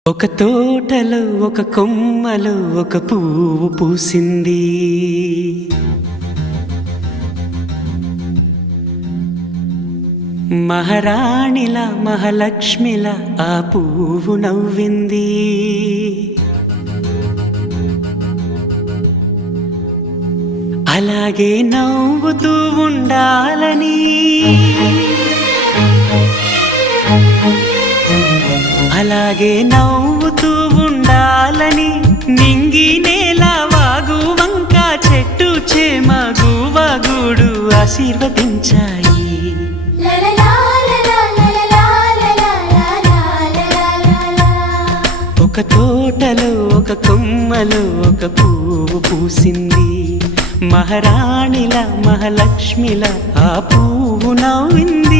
ఒక తోటలో ఒక కొమ్మలో ఒక పువ్వు పూసింది. మహారాణిలా మహాలక్ష్మిలా ఆ పువ్వు నవ్వింది. అలాగే నవ్వుతూ ఉండాలని, అలాగే నవ్వుతూ ఉండాలని నింగి నేల వాగు వంక చెట్టు చేమ గువగూడు ఆశీర్వదించాయి. ఒక తోటలో ఒక కొమ్మలో ఒక పువ్వు పూసింది. మహారాణిలా మహాలక్ష్మిలా ఆ పువ్వు నవ్వింది.